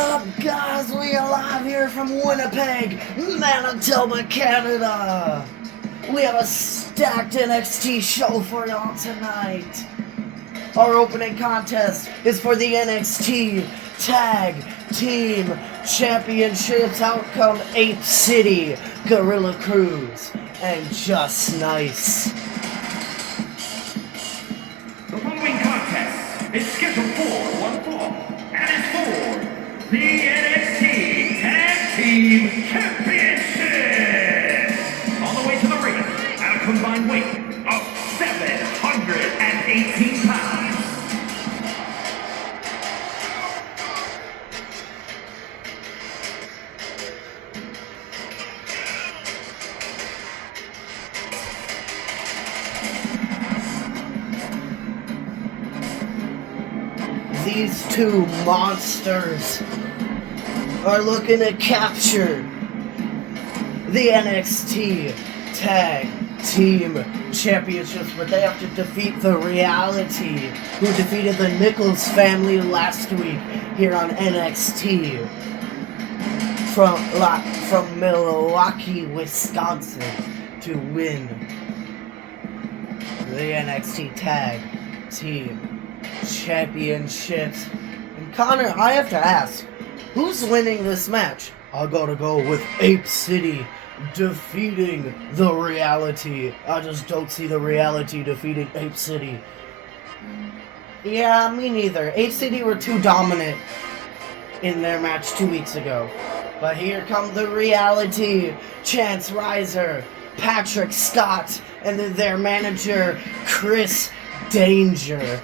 up, guys? We are live here from Winnipeg, Manitoba, Canada. We have a stacked NXT show for y'all tonight. Our opening contest is for the NXT Tag Team Championships. Out come ApeCity, Gorilla Cruz, and Just Nice. The following contest is scheduled for one fall and is for the NXT Tag Team Championship. On the way to the ring at a combined weight of 718 pounds. These two monsters are looking to capture the NXT Tag Team Championships, but they have to defeat the Reality, who defeated the Nichols family last week here on NXT from Milwaukee, Wisconsin, to win the NXT Tag Team Championships. And Connor, I have to ask, who's winning this match? I gotta go with ApeCity defeating the Reality. I just don't see the Reality defeating ApeCity. Yeah, me neither. ApeCity were too dominant in their match 2 weeks ago. But here come the Reality, Chance Riser, Patrick Scott, and their manager, Chris Danger.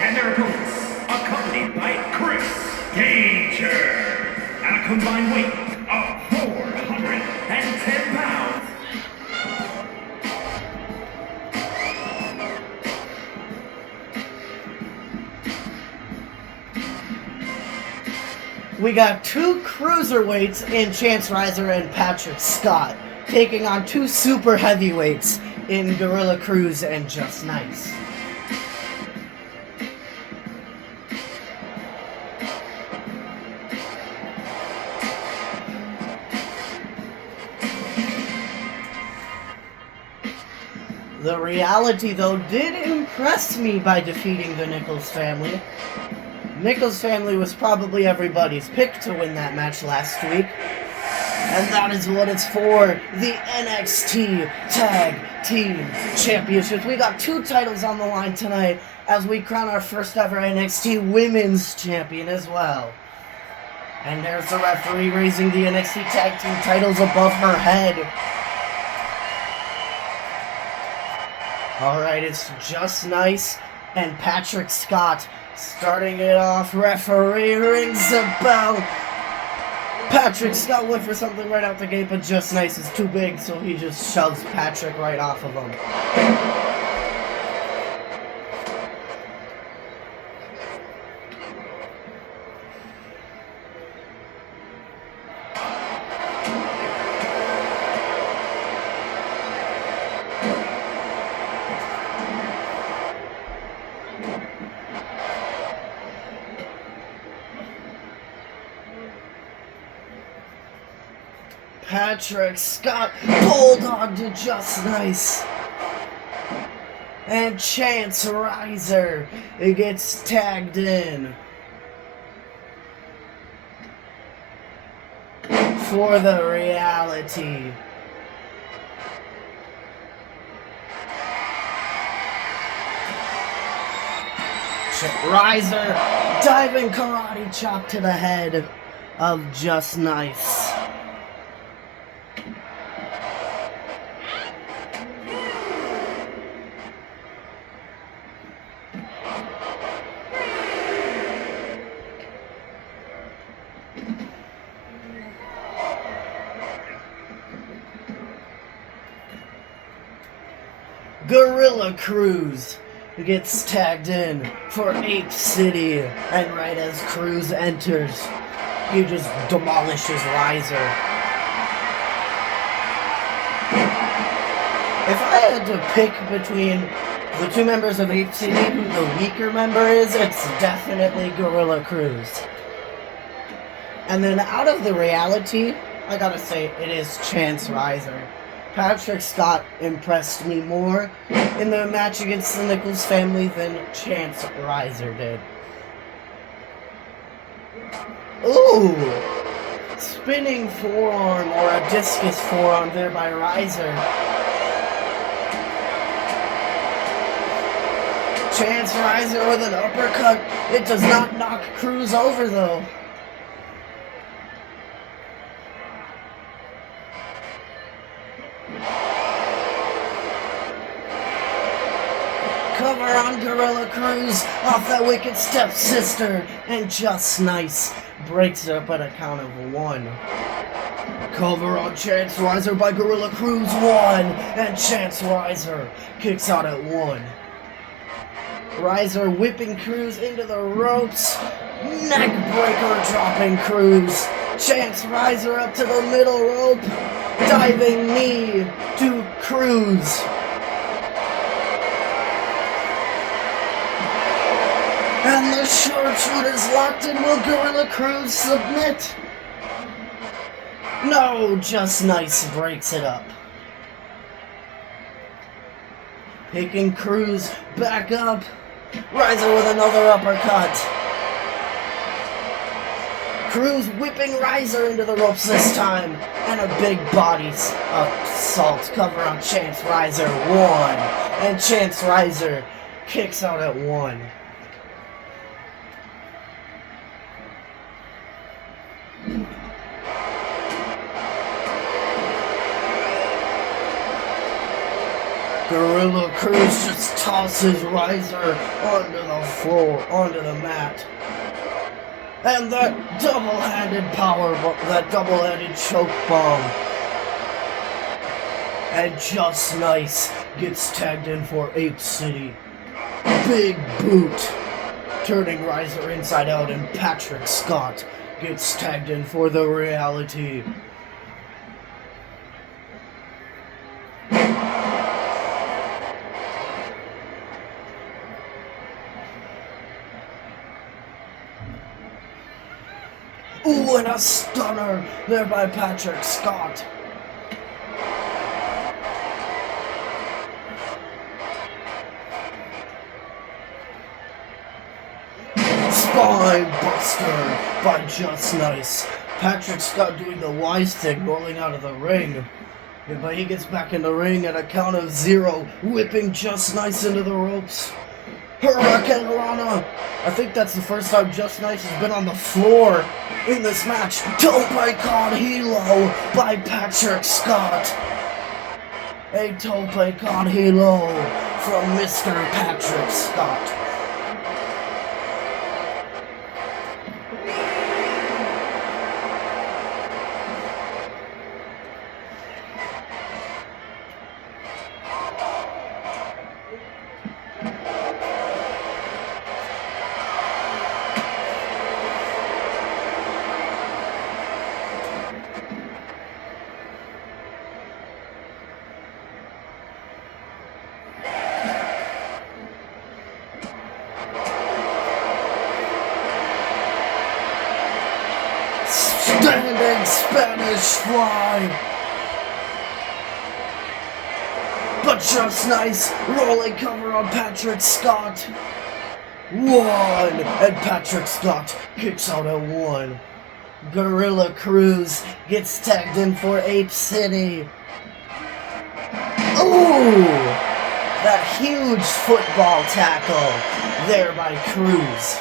And their opponents, accompanied by Chris Danger, at a combined weight of 410 pounds. We got two cruiserweights in Chance Riser and Patrick Scott, taking on two super heavyweights in Gorilla Cruz and Just Nice. The Reality, though, did impress me by defeating the Nichols family. Nichols family was probably everybody's pick to win that match last week. And that is what it's for, the NXT Tag Team Championships. We got two titles on the line tonight as we crown our first ever NXT Women's Champion as well. And there's the referee raising the NXT Tag Team titles above her head. Alright, it's Just Nice and Patrick Scott starting it off. Referee rings the bell. Patrick Scott went for something right out the gate, but Just Nice is too big, so he just shoves Patrick right off of him. Patrick Scott pulled on to Just Nice. And Chance Riser gets tagged in for the Reality. Riser diving karate chop to the head of Just Nice. Gorilla Cruz gets tagged in for Ape City, and right as Cruz enters, he just demolishes Riser. If I had to pick between the two members of ApeCity who the weaker member is, it's definitely Gorilla Cruz. And then out of the reality, I gotta say, it is Chance Riser. Patrick Scott impressed me more in the match against the Nichols family than Chance Riser did. Ooh! Spinning forearm or a discus forearm there by Riser. Chance Riser with an uppercut. It does not knock Cruz over though. Cover on Gorilla Cruz off that wicked stepsister, and just nice breaks it up at a count of 1. Cover on Chance Riser by Gorilla Cruz, 1, and Chance Riser kicks out at 1. Riser whipping Cruz into the ropes, neck breaker dropping Cruz. Chance Riser up to the middle rope, diving knee to Cruz. And the sharpshooter is locked in. Will Gorilla Cruz submit? No, just nice breaks it up. Picking Cruz back up. Riser with another uppercut. Cruz whipping Riser into the ropes this time. And a big body assault cover on Chance Riser, 1. And Chance Riser kicks out at 1. Gorilla Cruz just tosses Riser onto the floor, onto the mat. And that double-handed that double-handed choke bomb. And just nice gets tagged in for Ape City. Big boot, turning Riser inside out, and Patrick Scott gets tagged in for the reality. Ooh, and a stunner there by Patrick Scott. Spine buster by Just Nice. Patrick Scott doing the wise thing, rolling out of the ring. Yeah, but he gets back in the ring at a count of 0, whipping Just Nice into the ropes. Hurricane Rana. I think that's the first time Just Nice has been on the floor in this match. Tope con hilo by Patrick Scott. A tope con hilo from Mr. Patrick Scott. Standing Spanish fly. But Just Nice rolling cover on Patrick Scott. 1, and Patrick Scott kicks out at 1. Gorilla Cruz gets tagged in for Ape City. Ooh! That huge football tackle there by Cruz.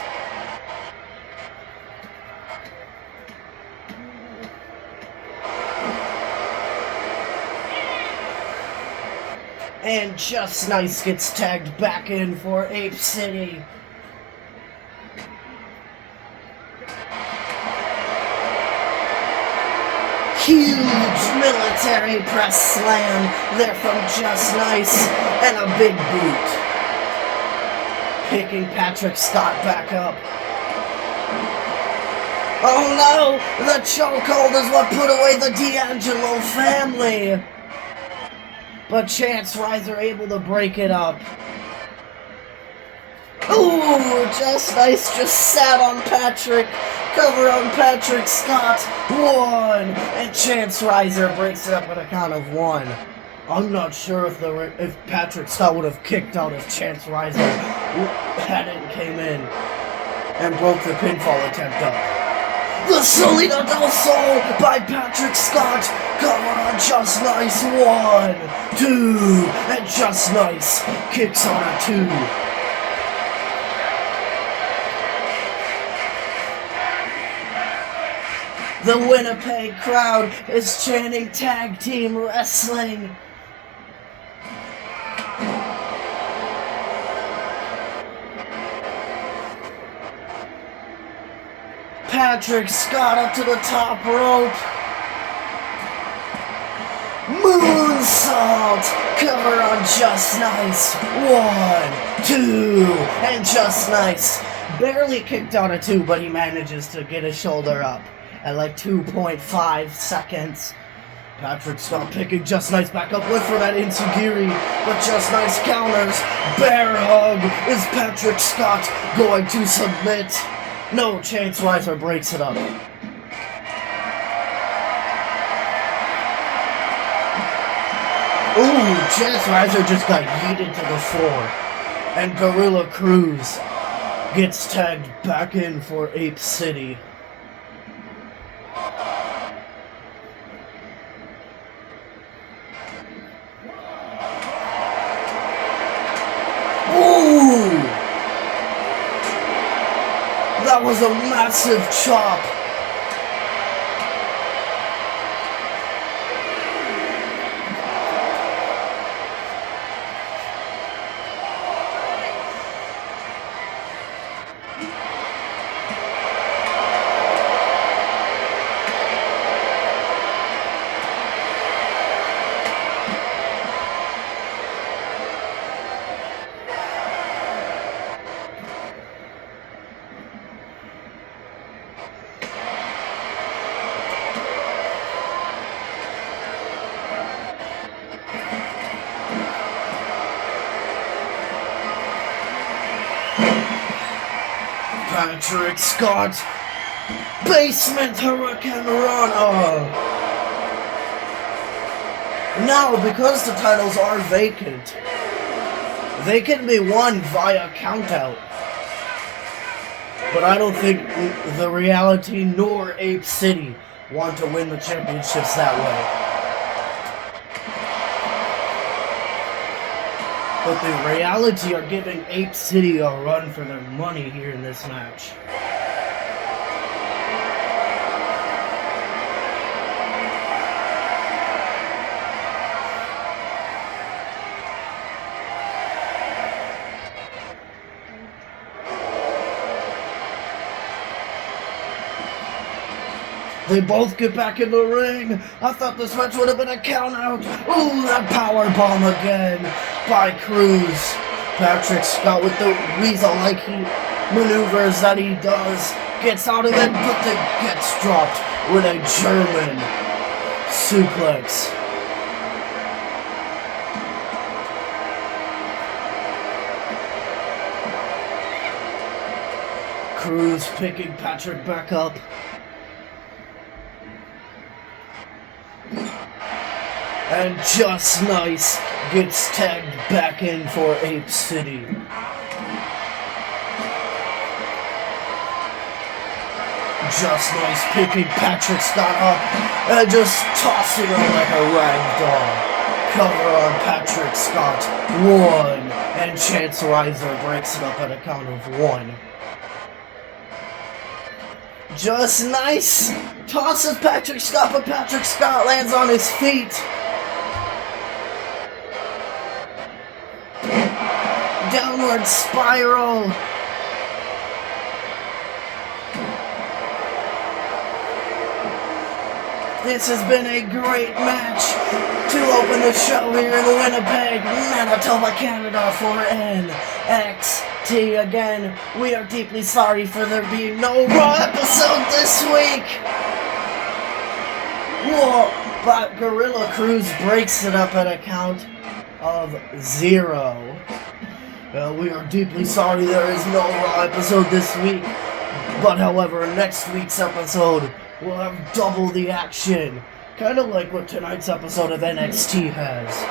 And Just Nice gets tagged back in for Ape City. Huge military press slam there from Just Nice, and a big boot. Picking Patrick Scott back up. Oh no! The chokehold is what put away the D'Angelo family! But Chance Riser able to break it up. Ooh, Just Nice just sat on Patrick. Cover on Patrick Scott. 1. And Chance Riser breaks it up at a count of 1. I'm not sure if Patrick Scott would have kicked out if Chance Riser hadn't came in and broke the pinfall attempt up. The Salida del Sol by Patrick Scott. Cover on Just Nice. 1, 2, and Just Nice kicks on a 2. The Winnipeg crowd is chanting tag team wrestling. Patrick Scott up to the top rope. Moonsault. Cover on Just Nice. 1, 2, and Just Nice. Barely kicked out a 2, but he manages to get his shoulder up at like 2.5 seconds. Patrick Scott picking Just Nice back up, with for that Insugiri, but Just Nice counters. Bear hug. Is Patrick Scott going to submit? No, Chance Riser breaks it up. Ooh, Chance Riser just got yeeted to the floor. And Gorilla Cruz gets tagged back in for Ape City. Ooh! That was a massive chop. Patrick Scott, basement hurricane run. Now, because the titles are vacant, they can be won via countout. But I don't think the Reality nor Ape City want to win the championships that way. But the Reality are giving Ape City a run for their money here in this match. They both get back in the ring. I thought this match would have been a count out. Ooh, that power bomb again by Cruz. Patrick Scott with the weasel-like maneuvers that he does. Gets out of it, but then gets dropped with a German suplex. Cruz picking Patrick back up. And Just Nice gets tagged back in for Ape City. Just Nice picking Patrick Scott up and just tossing him like a rag doll. Cover on Patrick Scott. 1. And Chance Riser breaks it up at a count of 1. Just Nice tosses Patrick Scott, but Patrick Scott lands on his feet. Downward spiral. This has been a great match to open the show here in Winnipeg, Manitoba, Canada for NXT. Again, we are deeply sorry for there being no Raw episode this week. Whoa, but Gorilla Cruz breaks it up at a count of 0. We are deeply sorry there is no Raw episode this week. But however, next week's episode will have double the action. Kind of like what tonight's episode of NXT has.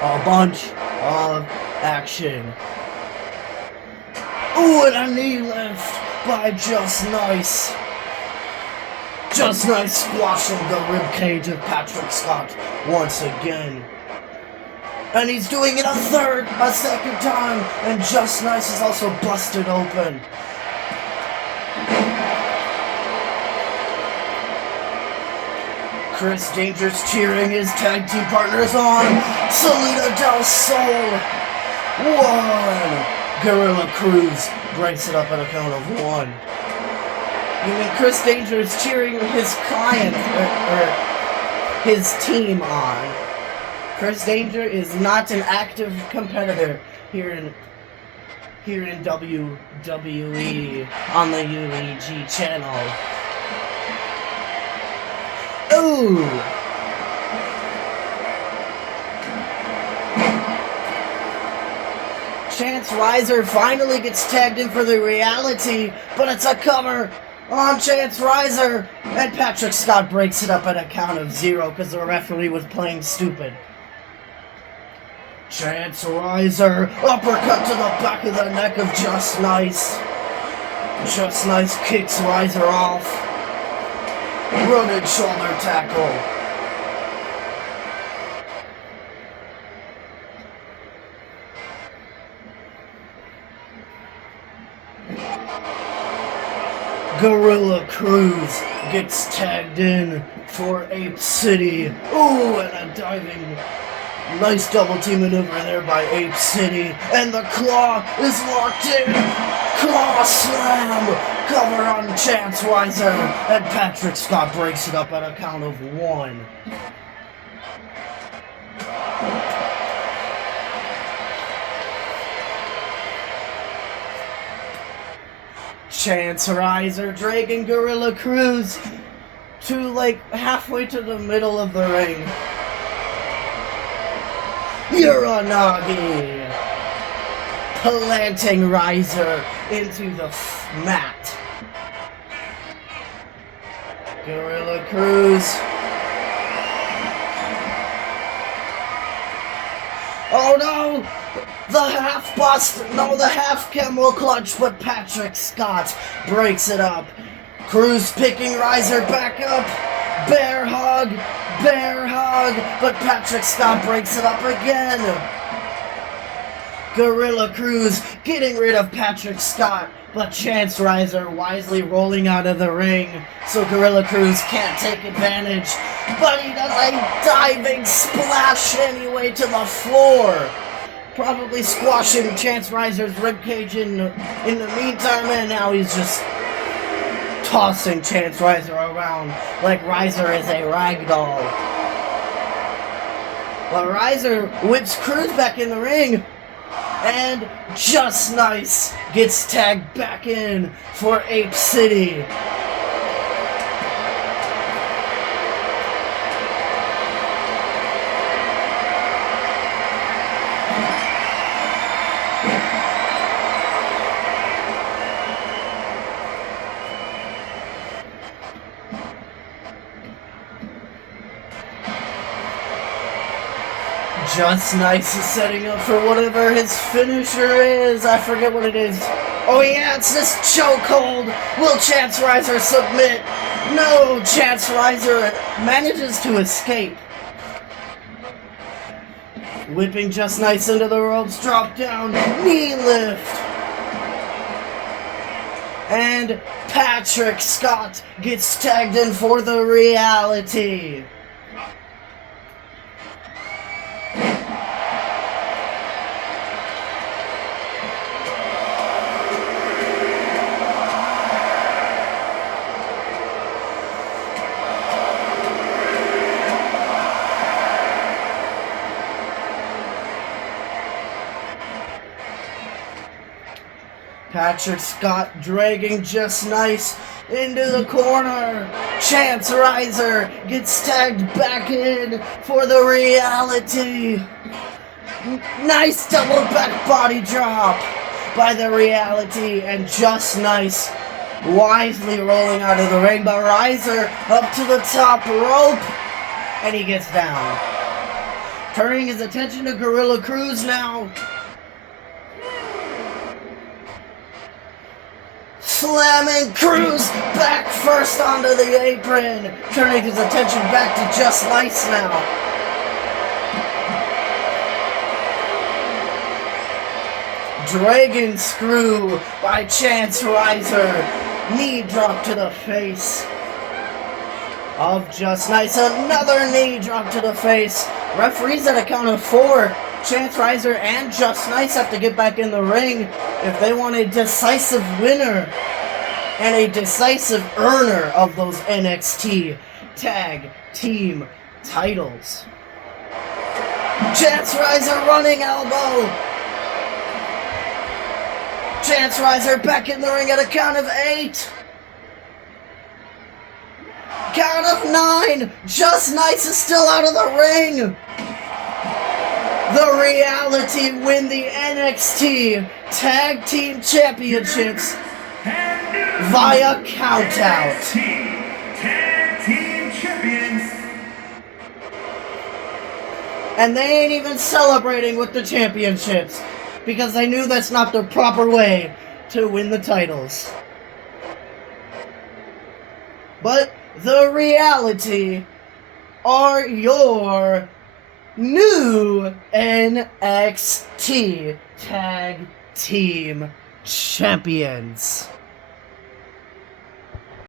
A bunch of action. Ooh, and a knee lift by Just Nice. Just Nice squashing the ribcage of Patrick Scott once again. And he's doing it a second time. And Just Nice is also busted open. Chris Danger's cheering his tag team partners on. Salida Del Sol. 1. Gorilla Cruz breaks it up at a count of 1. You mean Chris Danger is cheering his client or his team on. Chris Danger is not an active competitor here in WWE on the U.E.G channel. Ooh! Chance Riser finally gets tagged in for the reality, but it's a cover on Chance Riser, and Patrick Scott breaks it up at a count of 0 because the referee was playing stupid. Chance Riser, uppercut to the back of the neck of Just Nice. Just Nice kicks Riser off. Running shoulder tackle. Gorilla Cruz gets tagged in for ApeCity. Ooh, and a diving. Nice double team maneuver there by ApeCity. And the claw is locked in. Claw slam. Cover on Chance Riser. And Patrick Scott breaks it up at a count of 1. Chance Riser dragging Gorilla Cruz to like halfway to the middle of the ring. Uranagi planting Riser into the mat. Gorilla Cruz. Oh no! The half bust! No, the half camel clutch, but Patrick Scott breaks it up. Cruz picking Riser back up. Bear hug! Bear hug! But Patrick Scott breaks it up again. Gorilla Cruz getting rid of Patrick Scott, but Chance Riser wisely rolling out of the ring so Gorilla Cruz can't take advantage. But he does a diving splash anyway to the floor. Probably squashing Chance Riser's ribcage in the meantime, and now he's just tossing Chance Riser around like Riser is a rag doll. But Riser whips Cruz back in the ring, and Just Nice gets tagged back in for ApeCity. Just Nice is setting up for whatever his finisher is. I forget what it is. Oh yeah, it's this chokehold. Will Chance Riser submit? No, Chance Riser manages to escape. Whipping Just Nice into the ropes, drop down, knee lift. And Patrick Scott gets tagged in for the reality. Patrick Scott dragging Just Nice into the corner. Chance Riser gets tagged back in for the Reality. Nice double back body drop by the Reality, and Just Nice wisely rolling out of the ring, but Riser up to the top rope, and he gets down. Turning his attention to Gorilla Cruz now. Slamming Cruz back first onto the apron. Turning his attention back to Just Nice now. Dragon Screw by Chance Riser. Knee drop to the face of Just Nice. Another knee drop to the face. Referees at a count of 4. Chance Riser and Just Nice have to get back in the ring if they want a decisive winner and a decisive earner of those NXT Tag Team titles. Chance Riser running elbow. Chance Riser back in the ring at a count of 8. Count of 9. Just Nice is still out of the ring. The Reality win the NXT Tag Team Championships via countout. Tag Team Champions. And they ain't even celebrating with the championships because they knew that's not the proper way to win the titles. But the Reality are your new NXT Tag Team Champions.